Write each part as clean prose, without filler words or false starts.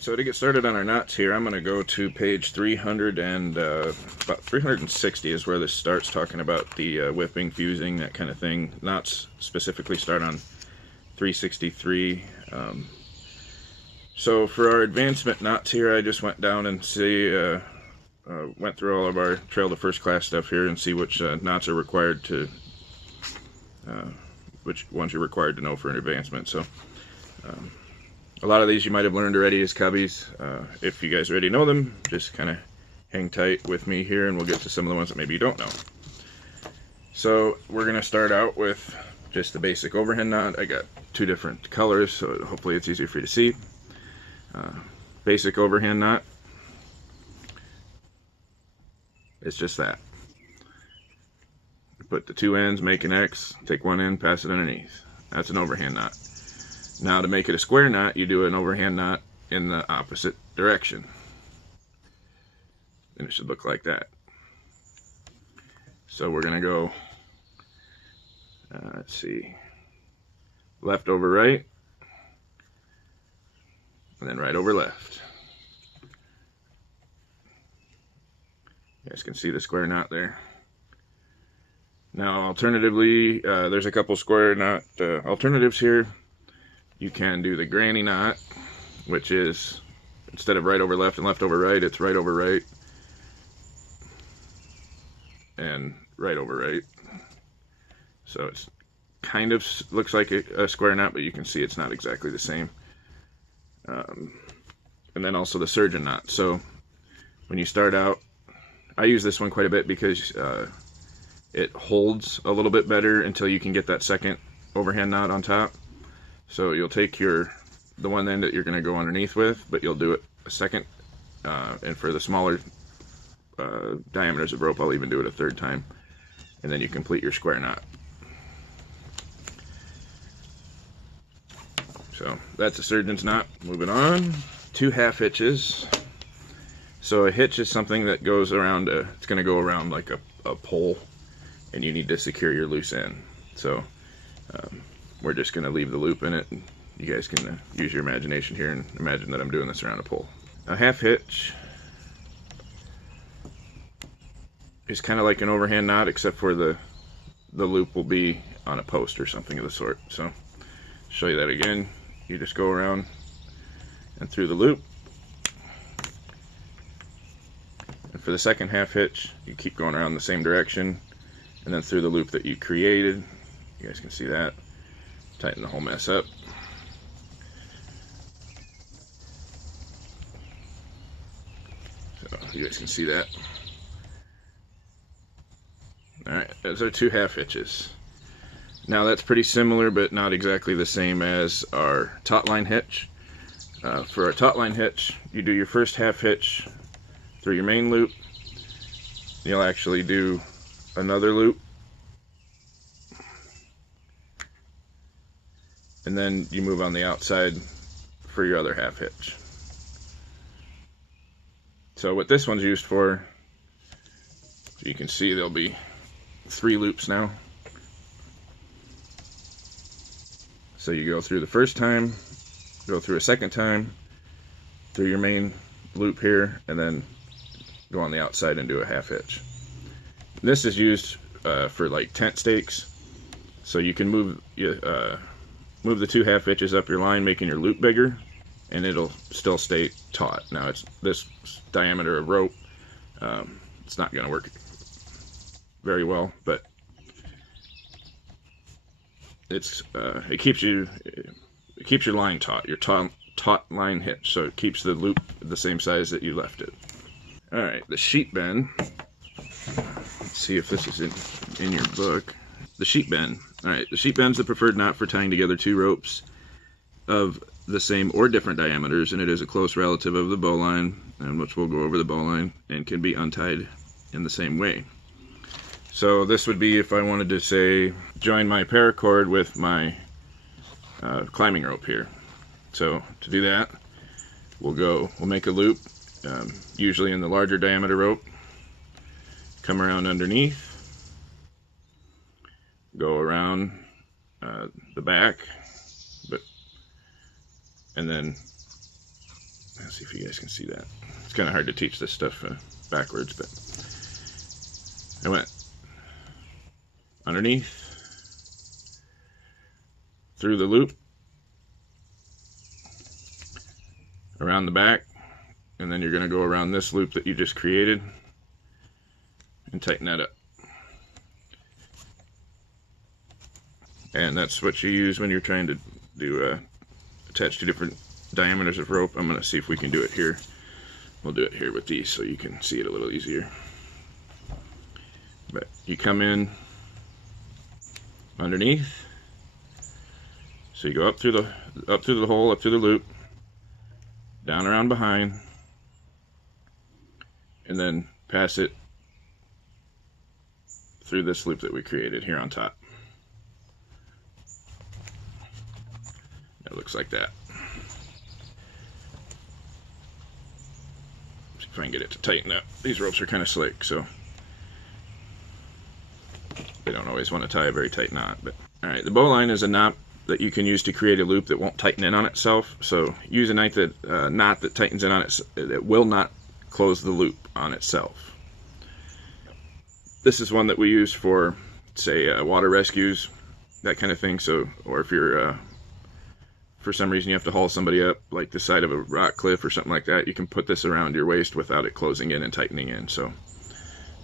Alright, so to get started on our knots here, I'm going to go to page 300 and about 360 is where this starts, talking about the whipping, fusing, that kind of thing. Knots specifically start on 363. So for our advancement knots here, I just went down and went through all of our Trail to First Class stuff here and see which knots are required to, which ones you're required to know for an advancement. So a lot of these you might have learned already as cubbies. If you guys already know them, just kind of hang tight with me here and we'll get to some of the ones that maybe you don't know. So we're going to start out with just the basic overhand knot. I got two different colors, so hopefully it's easier for you to see. Basic overhand knot. It's just that. You put the two ends, make an X, take one end, pass it underneath. That's an overhand knot. Now to make it a square knot, you do an overhand knot in the opposite direction. And it should look like that. So we're going to go, let's see, left over right, and then right over left. You guys can see the square knot there. Now alternatively, there's a couple square knot alternatives here. You can do the granny knot, which is, instead of right over left and left over right, it's right over right and right over right. So it's kind of looks like a square knot, but you can see it's not exactly the same. And then also the surgeon knot. So when you start out, I use this one quite a bit because it holds a little bit better until you can get that second overhand knot on top. So you'll take the one end that you're going to go underneath with, but you'll do it a second, and for the smaller diameters of rope, I'll even do it a third time, and then you complete your square knot. So that's a surgeon's knot. Moving on, 2 half hitches. So a hitch is something that goes around, it's going to go around like a pole, and you need to secure your loose end. So we're just going to leave the loop in it. You guys can use your imagination here and imagine that I'm doing this around a pole. A half hitch is kind of like an overhand knot, except for the loop will be on a post or something of the sort. So show you that again. You just go around and through the loop. And for the second half hitch, you keep going around the same direction and then through the loop that you created. You guys can see that. Tighten the whole mess up. So you guys can see that. Alright, those are 2 half hitches. Now that's pretty similar, but not exactly the same as our taut line hitch. For a taut line hitch, you do your first half hitch through your main loop. You'll actually do another loop, and then you move on the outside for your other half hitch. So what this one's used for, you can see there'll be 3 loops now. So you go through the first time, go through a second time, through your main loop here, and then go on the outside and do a half hitch. This is used for like tent stakes, so you can move the 2 half hitches up your line, making your loop bigger, and it'll still stay taut. Now it's this diameter of rope, it's not going to work very well, but it keeps your line taut, your taut line hitch, so it keeps the loop the same size that you left it. All right, the sheet bend. Let's see if this is in your book. The sheet bend. All right, the sheet bend's the preferred knot for tying together 2 ropes of the same or different diameters, and it is a close relative of the bowline, and which we'll go over the bowline, and can be untied in the same way. So this would be if I wanted to, say, join my paracord with my climbing rope here. So to do that, we'll make a loop, usually in the larger diameter rope, come around underneath, go around the back, and then Let's see if you guys can see that. It's kind of hard to teach this stuff backwards, but I went underneath, through the loop, around the back, and then you're going to go around this loop that you just created and tighten that up. And that's what you use when you're trying to do attach two different diameters of rope. I'm going to see if we can do it here. We'll do it here with these so you can see it a little easier. But you come in underneath, so you go up through the hole, up through the loop, down around behind, and then pass it through this loop that we created here on top. It looks like that. See if I can get it to tighten up. These ropes are kind of slick, so they don't always want to tie a very tight knot. But all right, the bowline is a knot that you can use to create a loop that won't tighten in on itself. So use a knot that tightens in on it, that will not close the loop on itself. This is one that we use for, say, water rescues, that kind of thing. So, or if you're for some reason you have to haul somebody up, like the side of a rock cliff or something like that, you can put this around your waist without it closing in and tightening in. So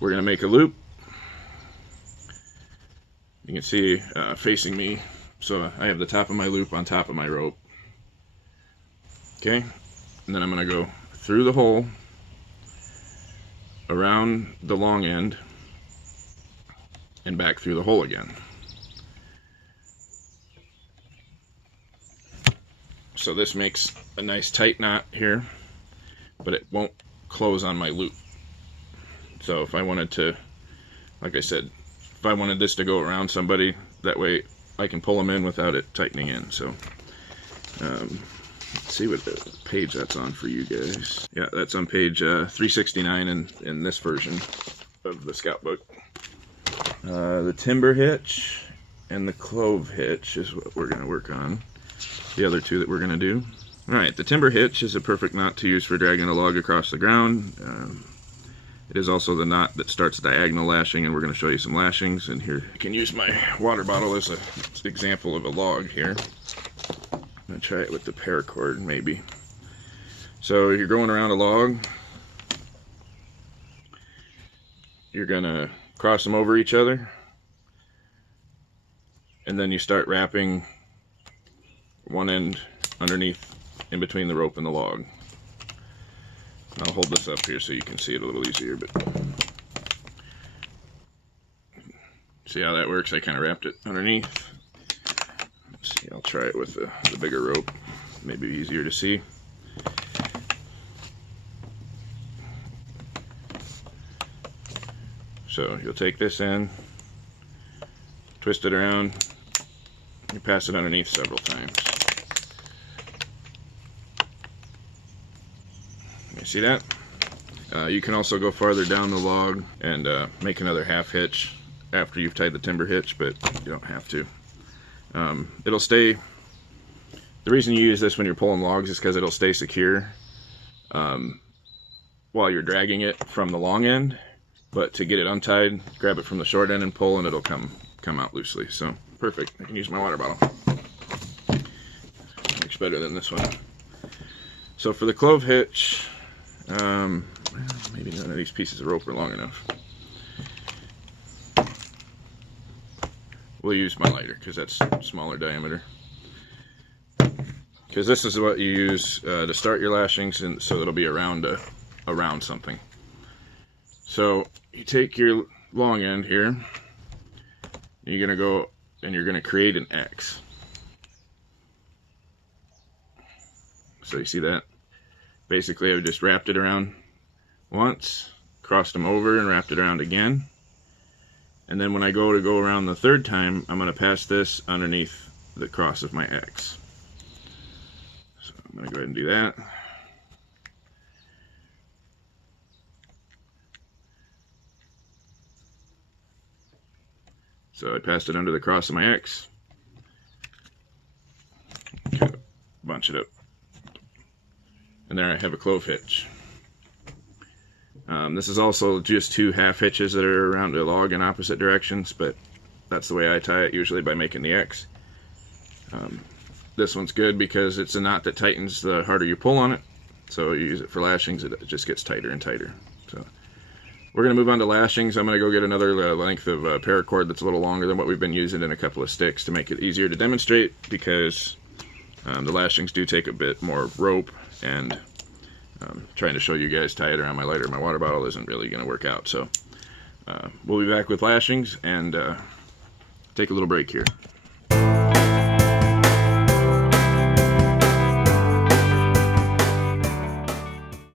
we're going to make a loop. You can see facing me, so I have the top of my loop on top of my rope. Okay, and then I'm going to go through the hole, around the long end, and back through the hole again. So this makes a nice tight knot here, but it won't close on my loop. So if I wanted to, like I said, if I wanted this to go around somebody, that way I can pull them in without it tightening in. So let's see what the page that's on for you guys. Yeah, that's on page 369 in this version of the Scout book. The timber hitch and the clove hitch is what we're going to work on. The other two that we're going to do. Alright, the timber hitch is a perfect knot to use for dragging a log across the ground. It is also the knot that starts diagonal lashing, and we're going to show you some lashings. And here, I can use my water bottle as an example of a log here. I'm going to try it with the paracord, maybe. So you're going around a log. You're going to cross them over each other. And then you start wrapping one end underneath in between the rope and the log. I'll hold this up here so you can see it a little easier, but see how that works? I kind of wrapped it underneath. Let's see, I'll try it with the bigger rope, maybe easier to see. So you'll take this end, twist it around, you pass it underneath several times. You see that? You can also go farther down the log and make another half hitch after you've tied the timber hitch, but you don't have to. It'll stay, the reason you use this when you're pulling logs is because it'll stay secure while you're dragging it from the long end, but to get it untied, grab it from the short end and pull, and it'll come out loosely. So perfect. I can use my water bottle. Works better than this one. So for the clove hitch, maybe none of these pieces of rope are long enough. We'll use my lighter because that's smaller diameter. Because this is what you use to start your lashings, and so it'll be around something. So you take your long end here, you're gonna go and you're gonna create an X. So you see that? Basically, I've just wrapped it around once, crossed them over and wrapped it around again. And then when I go around the third time, I'm going to pass this underneath the cross of my X. So I'm going to go ahead and do that. So I passed it under the cross of my X. Okay, bunch it up. And there I have a clove hitch. This is also just 2 half hitches that are around the log in opposite directions, but that's the way I tie it, usually by making the X. This one's good because it's a knot that tightens the harder you pull on it. So you use it for lashings, it just gets tighter and tighter. So we're going to move on to lashings. I'm going to go get another length of paracord that's a little longer than what we've been using in a couple of sticks to make it easier to demonstrate, because the lashings do take a bit more rope, and trying to show you guys tie it around my lighter and my water bottle isn't really going to work out. So we'll be back with lashings and take a little break here.